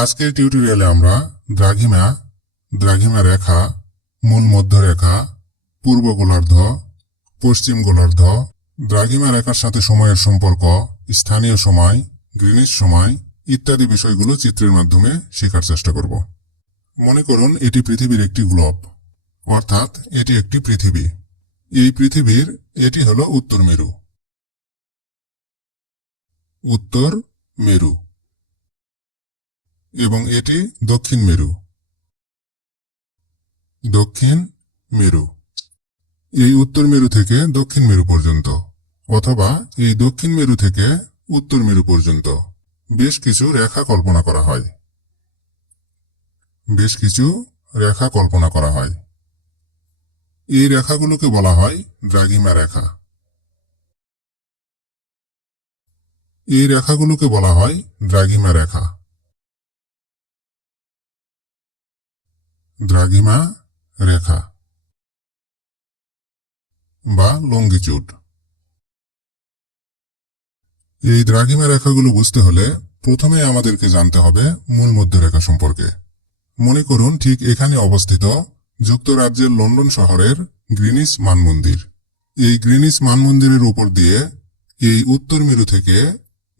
আজকের টিউটোরিয়ালে আমরা দ্রাঘিমা, দ্রাঘিমা রেখা, মূল মধ্যরেখা, পূর্ব গোলার্ধ, পশ্চিম গোলার্ধ, দ্রাঘিমা রেখার সাথে সময়ের সম্পর্ক, স্থানীয় সময়, গ্রিনিচ সময় ইত্যাদি বিষয়গুলো চিত্রের মাধ্যমে শেখার চেষ্টা করব। মনে করুন এটি পৃথিবীর একটি গ্লোব, অর্থাৎ এটি একটি পৃথিবী। এই পৃথিবীর এটি হলো উত্তর মেরু। উত্তর মেরু। এবং এটি দক্ষিণ মেরু। দক্ষিণ মেরু। এই উত্তর মেরু থেকে দক্ষিণ মেরু পর্যন্ত, অথবা এই দক্ষিণ মেরু থেকে উত্তর মেরু পর্যন্ত বেশ কিছু রেখা কল্পনা করা হয়। বেশ কিছু রেখা কল্পনা করা হয়। এই রেখাগুলোকে বলা হয় দ্রাঘিমা রেখা। এই রেখাগুলোকে বলা হয় দ্রাঘিমা রেখা। দ্রাঘিমা রেখা বা লঙ্গিচুড। এই দ্রাঘিমা রেখাগুলো বুঝতে হলে প্রথমে আমাদেরকে জানতে হবে মূল মধ্যরেখা সম্পর্কে। মনে করুন ঠিক এখানে অবস্থিত যুক্তরাজ্যের লন্ডন শহরের গ্রিনিচ মানমন্দির। এই গ্রিনিচ মানমন্দিরের উপর দিয়ে এই উত্তর মেরু থেকে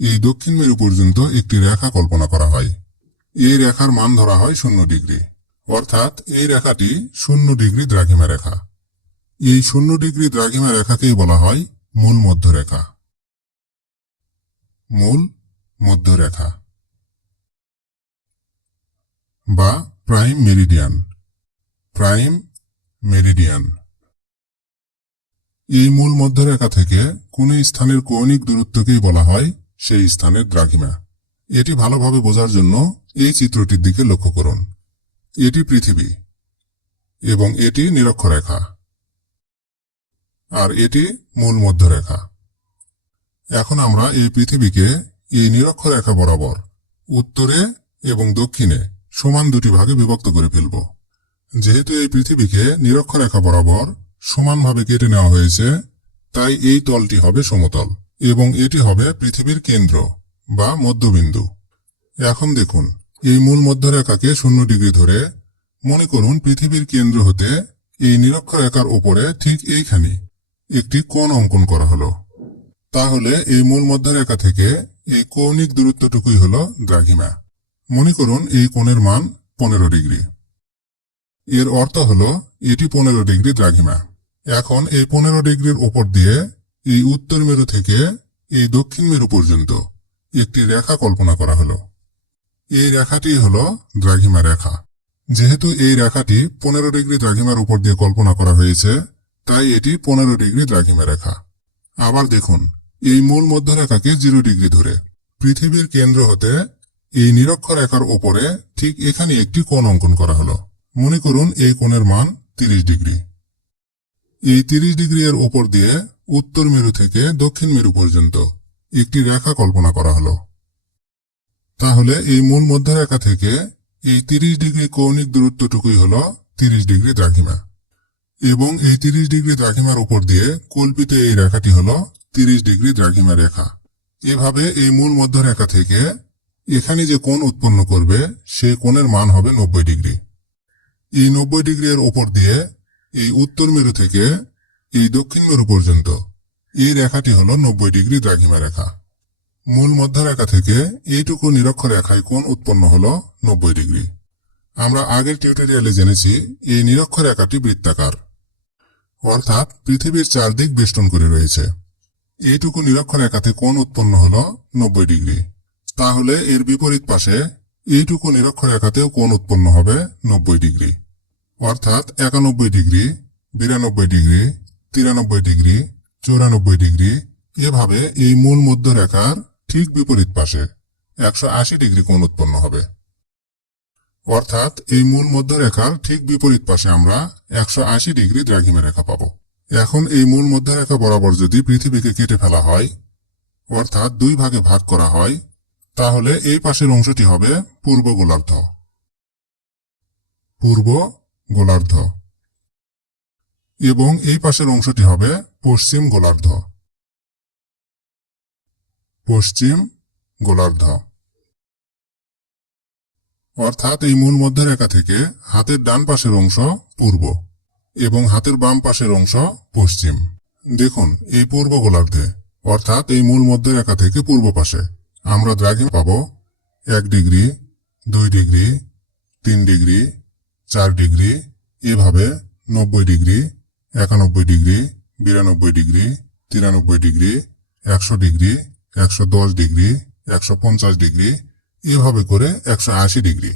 এই দক্ষিণ মেরু পর্যন্ত একটি রেখা কল্পনা করা হয়। এই রেখার মান ধরা হয় 0 ডিগ্রি, অর্থাৎ এই রেখাটি 0 ডিগ্রি দ্রাঘিমা রেখা। এই 0 ডিগ্রি দ্রাঘিমা রেখাকেই বলা হয় মূল মধ্যরেখা। মূল মধ্যরেখা বা প্রাইম মেরিডিয়ান। Prime Meridien. এই মূল মধ্যরেখা থেকে কোন স্থানের কৌণিক দূরত্বকেই বলা হয় সেই স্থানের দ্রাঘিমা। এটি ভালোভাবে বোঝার জন্য এই চিত্রটির দিকে লক্ষ্য করুন। এটি পৃথিবী এবং এটি নিরক্ষরেখা, আর এটি মূল মধ্যরেখা। এখন আমরা এই পৃথিবীকে এই নিরক্ষরেখা বরাবর উত্তরে এবং দক্ষিণে সমান দুটি ভাগে বিভক্ত করে ফেলব। যেহেতু এই পৃথিবীকে নিরক্ষরেখা বরাবর সমানভাবে কেটে নেওয়া হয়েছে, তাই এই তলটি হবে সমতল এবং এটি হবে পৃথিবীর কেন্দ্র বা মধ্যবিন্দু। এখন দেখুন, এই মূল মধ্যরেখাকে 0 ডিগ্রি ধরে মনে করুন পৃথিবীর কেন্দ্র হতে এই নিরক্ষরেখার উপরে ঠিক এইখানে একটি কোণ অঙ্কন করা হলো। তাহলে এই মূল মধ্যরেখা থেকে এই কৌণিক দূরত্বটুকুই হল দ্রাঘিমা। মনে করুন এই কোণের মান 15 ডিগ্রি। এর অর্থ হল এটি 15 ডিগ্রি দ্রাঘিমা। এখন এই 15 ডিগ্রির উপর দিয়ে এই উত্তর মেরু থেকে এই দক্ষিণ মেরু পর্যন্ত একটি রেখা কল্পনা করা হলো। এই রেখাটি হল দ্রাঘিমা রেখা। যেহেতু এই রেখাটি 15 ডিগ্রি দ্রাঘিমার উপর দিয়ে কল্পনা করা হয়েছে, তাই এটি 15 ডিগ্রি দ্রাঘিমা রেখা। আবার দেখুন, এই মূল মধ্যরেখাকে 0 ডিগ্রি ধরে পৃথিবীর কেন্দ্র হতে এই নিরক্ষরেখার উপরে ঠিক এখানে একটি কোণ অঙ্কন করা হলো। মনে করুন এই কোণের মান 30 ডিগ্রি। এই 30 ডিগ্রি এর উপর দিয়ে উত্তর মেরু থেকে দক্ষিণ মেরু পর্যন্ত একটি রেখা কল্পনা করা হলো। তাহলে এই মূল মধ্যরেখা থেকে এই 30 ডিগ্রি কৌণিক দূরত্বটুকুই হল 30 ডিগ্রি দ্রাঘিমা। এবং এই 30 ডিগ্রি দ্রাঘিমার উপর দিয়ে কল্পিত এই রেখাটি হল 30 ডিগ্রি দ্রাঘিমা রেখা। এভাবে এই মূল মধ্যরেখা থেকে এখানে যে কোণ উৎপন্ন করবে সেই কোণের মান হবে 90 ডিগ্রি। এই 90 ডিগ্রি এর উপর দিয়ে এই উত্তর মেরু থেকে এই দক্ষিণ মেরু পর্যন্ত এই রেখাটি হল 90 ডিগ্রি দ্রাঘিমা রেখা। মূল মধ্যরেখা থেকে এইটুকু নিরক্ষরেখায় কোণ উৎপন্ন হল 90 ডিগ্রি। আমরা আগের টিউটোরিয়ালে জেনেছি এই নিরক্ষরেখাটি বৃত্তাকার, অর্থাৎ পৃথিবীর চারদিক বেষ্টন করে রয়েছে। এইটুকু নিরক্ষরেখাতে কোণ উৎপন্ন হল 90 ডিগ্রি। তাহলে এর বিপরীত পাশে এইটুকু নিরক্ষরেখাতেও কোণ উৎপন্ন হবে 90 ডিগ্রি, অর্থাৎ 91 ডিগ্রি, 92 ডিগ্রি, 93 ডিগ্রি, 94 ডিগ্রি। এভাবে এই মূল মধ্যরেখার ঠিক বিপরীত পাশে 180 ডিগ্রি কোণ উৎপন্ন হবে। অর্থাৎ এই মূল মধ্যরেখার ঠিক বিপরীত পাশে আমরা 180 ডিগ্রি দ্রাঘিমা রেখা পাব। এখন এই মূল মধ্যরেখা বরাবর যদি পৃথিবীকে কেটে ফেলা হয়, অর্থাৎ 2 ভাগে ভাগ করা হয়, তাহলে এই পাশের অংশটি হবে পূর্ব গোলার্ধ। পূর্ব গোলার্ধ। এবং এই পাশের অংশটি হবে পশ্চিম গোলার্ধ। পশ্চিম গোলার্ধ। অর্থাৎ এই মূল মধ্যরেখা থেকে হাতের ডান পাশের অংশ পূর্ব এবং হাতের বাম পাশের অংশ পশ্চিম। দেখুন এই পূর্ব গোলার্ধে অর্থাৎ এই মূল মধ্যরেখা থেকে পূর্ব পাশে আমরা দ্রাঘিমা পাব 1 ডিগ্রি, 2 ডিগ্রি, 3 ডিগ্রি, 4 ডিগ্রি, এভাবে 90 degree, 91 degree, 92 degree, 93 degree, 100 degree, 110 degree, 150 degree, এভাবে করে 180 ডিগ্রি।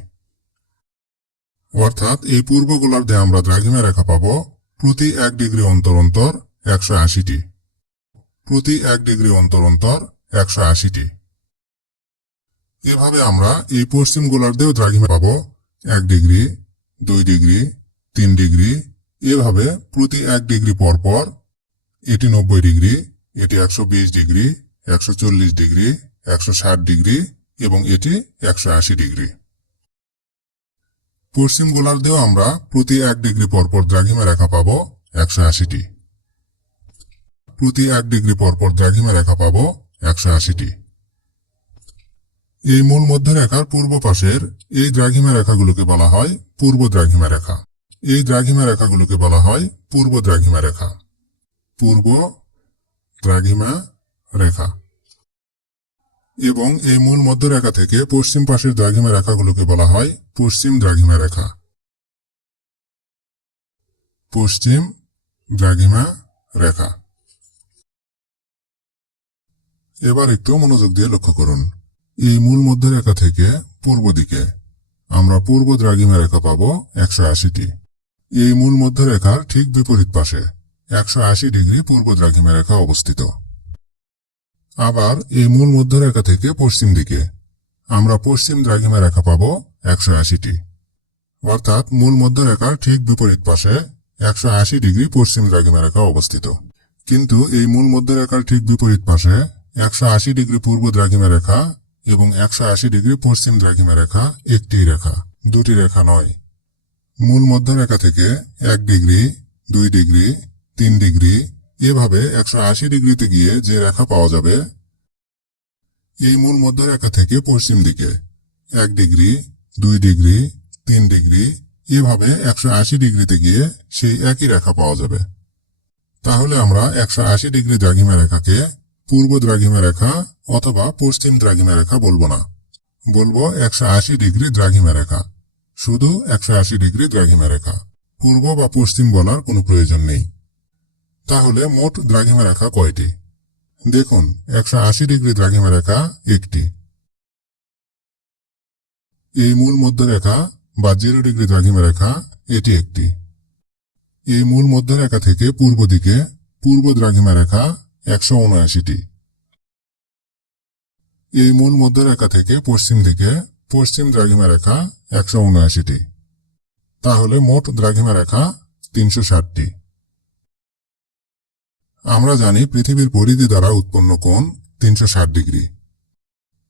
অর্থাৎ এই পূর্ব গোলার্ধে আমরা দ্রাঘিমা রেখা পাব প্রতি 1 ডিগ্রি অন্তর অন্তর 180টি, প্রতি 1 ডিগ্রি অন্তর অন্তর 180টি। এভাবে আমরা এই পশ্চিম গোলার্ধেও দ্রাঘিমা পাব 1 ডিগ্রি, 2 ডিগ্রি, 3 ডিগ্রি, এভাবে প্রতি 1 ডিগ্রি পর পর এটি 90 ডিগ্রি, এটি 120 ডিগ্রি, 140 ডিগ্রি, 160 ডিগ্রি এবং এটি 180 ডিগ্রি। পশ্চিম গোলার্ধেও আমরা প্রতি 1 ডিগ্রি পর পর দ্রাঘিমা রেখা পাব 180টি, প্রতি 1 ডিগ্রি পর পর দ্রাঘিমা রেখা পাব 180টি। এই মূল মধ্যরেখার পূর্ব পাশের এই দ্রাঘিমা রেখাগুলোকে বলা হয় পূর্ব দ্রাঘিমা রেখা। এই দ্রাঘিমা রেখাগুলোকে বলা হয় পূর্ব দ্রাঘিমা রেখা, পূর্ব দ্রাঘিমা রেখা। এবং এই মূল মধ্যরেখা থেকে পশ্চিম পাশের দ্রাঘিমা রেখাগুলোকে বলা হয় পশ্চিম দ্রাঘিমা রেখা, পশ্চিম দ্রাঘিমা রেখা। এবার একটু মনোযোগ দিয়ে লক্ষ্য করুন। এই মূল মধ্যরেখা থেকে পূর্ব দিকে আমরা পূর্ব দ্রাঘিমা রেখা পাব 180টি। এই মূল মধ্যরেখার ঠিক বিপরীত পাশে 180 ডিগ্রি পূর্ব দ্রাঘিমা রেখা অবস্থিত। আবার এই মূল মধ্যরেখা থেকে পশ্চিম দিকে আমরা পশ্চিম দ্রাঘিমা রেখা পাব 180টি। অর্থাৎ মূল মধ্যরেখার ঠিক বিপরীত পাশে 180 ডিগ্রি পশ্চিম দ্রাঘিমা রেখা অবস্থিত। কিন্তু এই মূল মধ্যরেখার ঠিক বিপরীত পাশে 180 ডিগ্রি পূর্ব দ্রাঘিমা রেখা এবং 180 ডিগ্রি পশ্চিম দ্রাঘিমা রেখা একটি রেখা, দুটি রেখা নয়। মূল মধ্যরেখা থেকে 1 ডিগ্রি, 2 ডিগ্রি, 3 ডিগ্রি, এভাবে 180 ডিগ্রিতে গিয়ে যে রেখা পাওয়া যাবে, এই মূল মধ্যরেখা থেকে পশ্চিম দিকে 1 ডিগ্রি, 2 ডিগ্রি, 3 ডিগ্রি, এভাবে 180 ডিগ্রিতে গিয়ে সেই একই রেখা পাওয়া যাবে। তাহলে আমরা 180 ডিগ্রি দ্রাঘিমা রেখাকে পূর্ব দ্রাঘিমা রেখা অথবা পশ্চিম দ্রাঘিমা রেখা বলবো না, বলবো 180 ডিগ্রি দ্রাঘিমা রেখা, শুধু 180 ডিগ্রি দ্রাঘিমা রেখা। পূর্ব বা পশ্চিম বলার কোনো প্রয়োজন নেই। তাহলে মোট দ্রাঘিমা রেখা কয়টি? দেখুন 180 ডিগ্রি দ্রাঘিমা রেখা একটি। এই মূল মধ্যরেখা বা 0 ডিগ্রি দ্রাঘিমা রেখা এটি একটি। এই মূল মধ্যরেখা থেকে পূর্ব দিকে পূর্ব দ্রাঘিমা রেখা 179টি। এই মূল মধ্যরেখা থেকে পশ্চিম দিকে পশ্চিম দ্রাঘিমা রেখা 179টি। তাহলে মোট দ্রাঘিমা রেখা 360টি। আমরা জানি পৃথিবীর পরিধি দ্বারা উৎপন্ন কোণ 360 ডিগ্রি।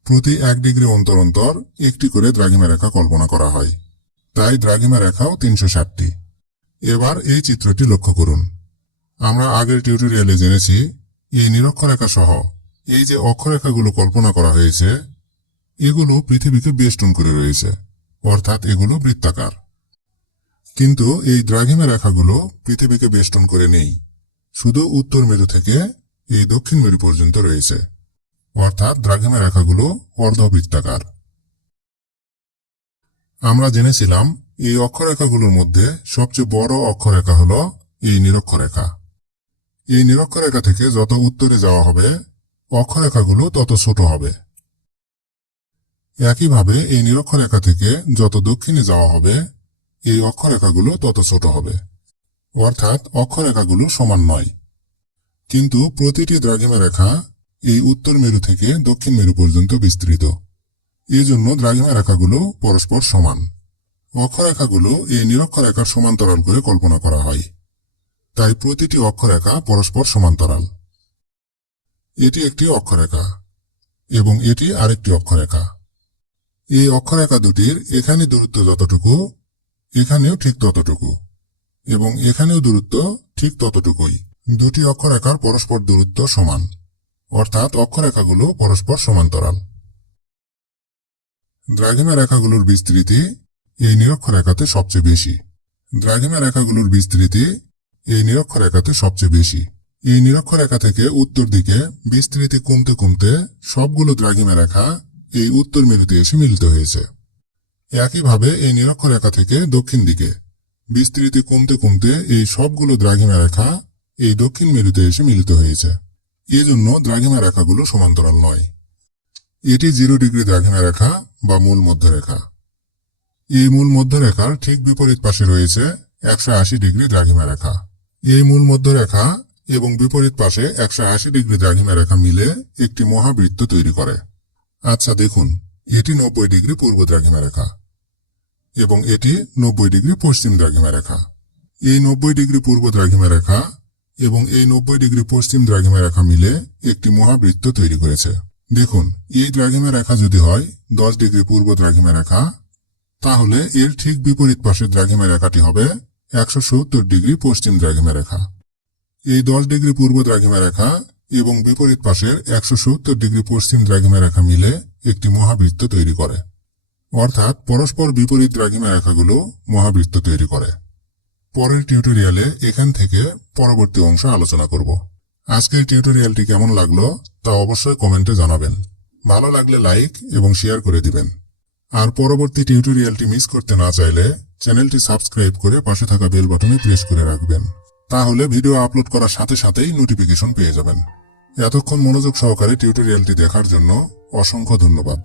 প্রতি 1 ডিগ্রি অন্তর অন্তর একটি করে দ্রাঘিমা রেখা কল্পনা করা হয়, তাই দ্রাঘিমা রেখাও 360টি। এবার এই চিত্রটি লক্ষ্য করুন। আমরা আগের টিউটোরিয়ালে জেনেছি এই নিরক্ষরেখা সহ এই যে অক্ষরেখাগুলো কল্পনা করা হয়েছে, এগুলো পৃথিবীকে বেষ্টন করে রয়েছে, অর্থাৎ এগুলো বৃত্তাকার। কিন্তু এই দ্রাঘিমা রেখাগুলো পৃথিবীকে বেষ্টন করে নেই, শুধু উত্তর মেরু থেকে এই দক্ষিণ মেরু পর্যন্ত রয়েছে, অর্থাৎ দ্রাঘিমা রেখাগুলো অর্ধবৃত্তাকার। আমরা জেনেছিলাম এই অক্ষরেখাগুলোর মধ্যে সবচেয়ে বড় অক্ষরেখা হল এই নিরক্ষরেখা। এই নিরক্ষরেখা থেকে যত উত্তরে যাওয়া হবে অক্ষরেখাগুলো তত ছোট হবে। একইভাবে এই নিরক্ষরেখা থেকে যত দক্ষিণে যাওয়া হবে এই অক্ষরেখাগুলো তত ছোট হবে, অর্থাৎ অক্ষরেখাগুলো সমান নয়। কিন্তু প্রতিটি দ্রাঘিমা রেখা এই উত্তর মেরু থেকে দক্ষিণ মেরু পর্যন্ত বিস্তৃত। এই জন্য দ্রাঘিমা রেখাগুলো পরস্পর সমান। অক্ষরেখাগুলো এই নিরক্ষরেখার সমান্তরাল করে কল্পনা করা হয়, তাই প্রতিটি অক্ষরেখা পরস্পর সমান্তরাল। এটি একটি অক্ষরেখা এবং এটি আরেকটি অক্ষরেখা। এই অক্ষরেখা দুটির এখানে দূরত্ব যতটুকু, এখানেও ঠিক ততটুকু, এবং এখানেও দূরত্ব ঠিক ততটুকুই। দুটি অক্ষরেখার পরস্পর দূরত্ব সমান, অর্থাৎ অক্ষরেখাগুলো পরস্পর সমান্তরাল। দ্রাঘিমা রেখাগুলোর বিস্তৃতি এই নিরক্ষরেখাতে সবচেয়ে বেশি। দ্রাঘিমা রেখাগুলোর বিস্তৃতি এই নিরক্ষরেখাতে সবচেয়ে বেশি। এই নিরক্ষরেখা থেকে উত্তর দিকে বিস্তৃতি কমতে কমতে সবগুলো দ্রাঘিমা রেখা এই উত্তর মেরুতে এসে মিলিত হয়েছে। একইভাবে এই নিরক্ষরেখা থেকে দক্ষিণ দিকে বিস্তৃতি কমতে কমতে এই সবগুলো দ্রাঘিমা রেখা এই দক্ষিণ মেরুতে এসে মিলিত হয়েছে। এজন্য দ্রাঘিমা রেখাগুলো সমান্তরাল নয়। এটি 0 ডিগ্রি দ্রাঘিমা রেখা বা মূল মধ্যরেখা। এই মূল মধ্যরেখার ঠিক বিপরীত পাশে রয়েছে 180 ডিগ্রি দ্রাঘিমা রেখা। এই মূল মধ্যরেখা এবং বিপরীত পাশে 180 ডিগ্রি দ্রাঘিমা রেখা মিলে একটি মহাবৃত্ত তৈরি করে। আচ্ছা দেখুন, এটি 90 ডিগ্রি পূর্ব দ্রাঘিমা রেখা এবং এটি 90 ডিগ্রি পশ্চিম দ্রাঘিমা রেখা। এই 90 ডিগ্রি পূর্ব দ্রাঘিমা রেখা এবং এই 90 ডিগ্রি পশ্চিম দ্রাঘিমা রেখা মিলে একটি মহাবৃত্ত তৈরি করেছে। দেখুন, এই দ্রাঘিমা রেখা যদি হয় 10 ডিগ্রি পূর্ব দ্রাঘিমা রেখা, তাহলে এর ঠিক বিপরীত পাশের দ্রাঘিমা রেখাটি হবে 170 ডিগ্রি পশ্চিম দ্রাঘিমা রেখা। এই 10 ডিগ্রি পূর্ব দ্রাঘিমা রেখা এবং বিপরীত পাশের 170 ডিগ্রি পশ্চিম দ্রাঘিমা রেখা মিলে একটি মহাবৃত্ত তৈরি করে। অর্থাৎ পরস্পর বিপরীত দ্রাঘিমা রেখাগুলো মহাবৃত্ত তৈরি করে। পরের টিউটোরিয়ালে এখান থেকে পরবর্তী অংশ আলোচনা করব। আজকের টিউটোরিয়ালটি কেমন লাগলো তা অবশ্যই কমেন্টে জানাবেন। ভালো লাগলে লাইক এবং শেয়ার করে দিবেন। আর পরবর্তী টিউটোরিয়ালটি মিস করতে না চাইলে চ্যানেলটি সাবস্ক্রাইব করে পাশে থাকা বেল বাটনে প্রেস করে রাখবেন। তাহলে ভিডিও আপলোড করার সাথে সাথেই নোটিফিকেশন পেয়ে যাবেন। এতক্ষণ মনোযোগ সহকারে টিউটোরিয়ালটি দেখার জন্য অসংখ্য ধন্যবাদ।